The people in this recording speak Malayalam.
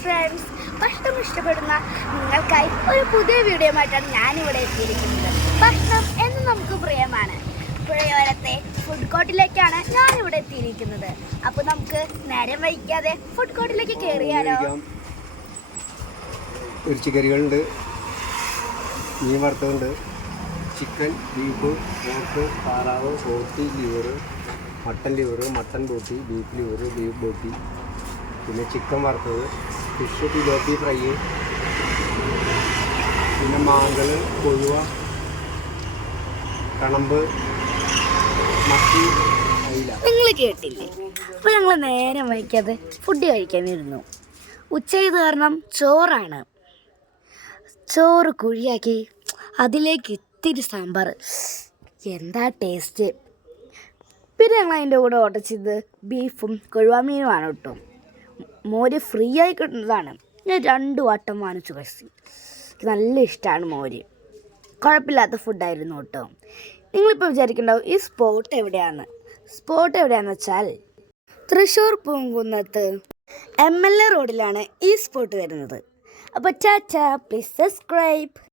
ഫ്രണ്ട്സ് ഭക്ഷണം ഇഷ്ടപ്പെടുന്ന നിങ്ങൾക്കായി ഒരു പുതിയ വീഡിയോ വീഡിയോയുമായിട്ടാണ് ഞാനിവിടെ എത്തിയിരിക്കുന്നത്. ഭക്ഷണം എന്ന് നമുക്ക് പ്രിയമാണ്. പുഴയോരത്തെ ഫുഡ് കോർട്ടിലേക്കാണ് ഞാനിവിടെ എത്തിയിരിക്കുന്നത്. അപ്പോൾ നമുക്ക് നേരം വൈകാതെ ഫുഡ് കോർട്ടിലേക്ക് കയറിയാലോ. ഇറച്ചിക്കറികളുണ്ട് മീൻ വറുത്തതുണ്ട്. ചിക്കൻ ബീഫ് പോർക്ക് താറാവ് പോർട്ടി ലിവർ മട്ടൻ ലിവർ മട്ടൻ ബോട്ടി ബീഫ് ലിവർ ബീഫ് ബോട്ടി പിന്നെ ചിക്കൻ വറുത്തത് ഫിഷ് പിലോപ്പി ഫ്രൈ പിന്നെ മാങ്കൾ കൊഴുവ കണമ്പ് മത്തി നിങ്ങൾ കേട്ടില്ലേ? അപ്പോൾ ഞങ്ങൾ നേരെ വൈകാതെ ഫുഡ് കഴിക്കാൻ ഇരുന്നു ഉച്ച ചെയ്ത് കാരണം ചോറാണ്. ചോറ് കുഴിയാക്കി അതിലേക്ക് ഇത്തിരി സാമ്പാർ. എന്താ ടേസ്റ്റ് പിന്നെ ഞങ്ങൾ അതിന്റെ കൂടെ ചെയ്ത് ബീഫും കൊഴുവാമീനുമാണ് കേട്ടോ. മോര് ഫ്രീ ആയി കിട്ടുന്നതാണ്. ഞാൻ രണ്ട് വട്ടം വാങ്ങിച്ചു കഴിച്ചു. നല്ല ഇഷ്ടമാണ് മോര്. കുഴപ്പമില്ലാത്ത ഫുഡായിരുന്നു കേട്ടോ. നിങ്ങളിപ്പോൾ വിചാരിക്കുന്നുണ്ടാവും ഈ സ്പോട്ട് എവിടെയാണ്? സ്പോട്ട് എവിടെയാണെന്ന് വെച്ചാൽ തൃശ്ശൂർ പൂങ്കുന്നത്ത് എം എൽ എ റോഡിലാണ് ഈ സ്പോട്ട് വരുന്നത്. അപ്പോൾ ചാച്ച പ്ലീസ് സബ്സ്ക്രൈബ്